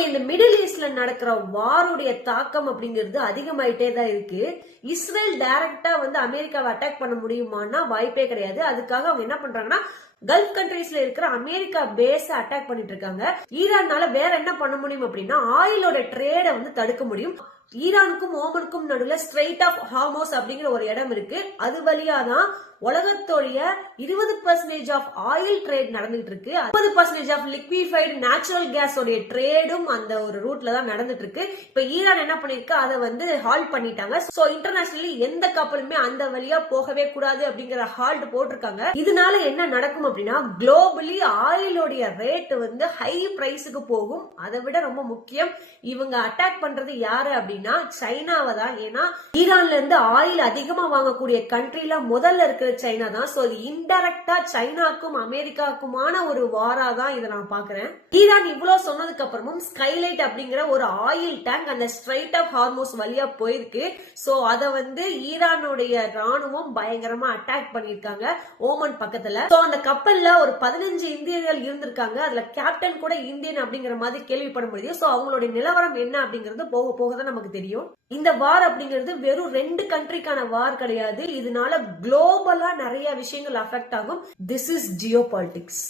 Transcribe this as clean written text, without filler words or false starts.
மக்கள் இந்த மிடில் ஈஸ்ட்ல நடக்கிற வாருடைய தாக்கம் அப்படிங்கிறது அதிகமாயிட்டே தான் இருக்கு. இஸ்ரேல் டைரக்டா அமெரிக்காவை அட்டாக் பண்ண முடியுமான்னா வாய்ப்பே கிடையாது. அதுக்காக அவங்க என்ன பண்றாங்கன்னா கல்ஃப் கண்ட்ரீஸ்ல இருக்கிற அமெரிக்கா பேஸ அட்டாக் பண்ணிட்டு இருக்காங்க. ஈரான்னால வேற என்ன பண்ண முடியும் அப்படின்னா ஆயிலோட ட்ரேட தடுக்க முடியும். ஈரானுக்கும் ஓமனுக்கும் நடுவுல ஸ்ட்ரெயிட் ஆஃப் ஹார்மோஸ் அப்படிங்கிற ஒரு இடம் இருக்கு. அது வழியா தான் உலகத்தோடைய 20% ஆஃப் ஆயில் ட்ரேட் நடந்துட்டு இருக்கு. 50% ஆஃப் லிக்விஃபைடு நேச்சுரல் கேஸ் உடைய ட்ரேடும் அந்த ஒரு ரூட்ல தான் நடந்துட்டு இருக்கு. இப்ப ஈரான் என்ன பண்ணிருக்கு, அதை ஹால்ட் பண்ணிட்டாங்க. சோ இன்டர்நேஷனலி எந்த கப்பலுமே அந்த வழியா போகவே கூடாது அப்படிங்கிற ஹால்ட் போட்டிருக்காங்க. இதனால என்ன நடக்கும் அப்படின்னா குளோபலி ஆயிலோடைய ரேட் ஹை பிரைஸுக்கு போகும். அதை விட ரொம்ப முக்கியம், இவங்க அட்டாக் பண்றது யாரு அப்படின்னா சைனாவை தான். ஏன்னா ஈரான்ல இருந்து ஆயில் அதிகமா வாங்கக்கூடிய கண்ட்ரில முதல்ல இருக்கிற சைனா தான். சோ இன்டைரக்டா சைனாக்கும் அமெரிக்காக்குமான ஒரு வாரா தான் இதை நான் பாக்குறேன். ஈரான் இவ்வளவு சொன்னதுக்கு அப்புறமும் ஸ்கைலைட் அப்படிங்கிற ஒரு ஆயில் டேங்க் அந்த ஸ்ட்ரைட் ஆஃப் ஹார்மோஸ் வழியா போயிருக்கு. சோ அதை ஈரானுடைய ராணுவம் பயங்கரமா அட்டாக் பண்ணிருக்காங்க ஓமன் பக்கத்துல. சோ அந்த கப்பல்ல ஒரு 15 இந்தியர்கள் இருந்திருக்காங்க. அதுல கேப்டன் கூட இந்தியன் அப்படிங்கிற மாதிரி கேள்விப்பட முடியுது. சோ அவங்களுடைய நிலவரம் என்ன அப்படிங்கிறது போக போக தான் நமக்கு தெரியும். இந்த வார் அப்படிங்கிறது வெறும் 2 கண்ட்ரிக்கான வார் கிடையாது. இதனால குளோபலா நிறைய விஷயங்கள் அஃபெக்ட் ஆகும். This is Jio politics.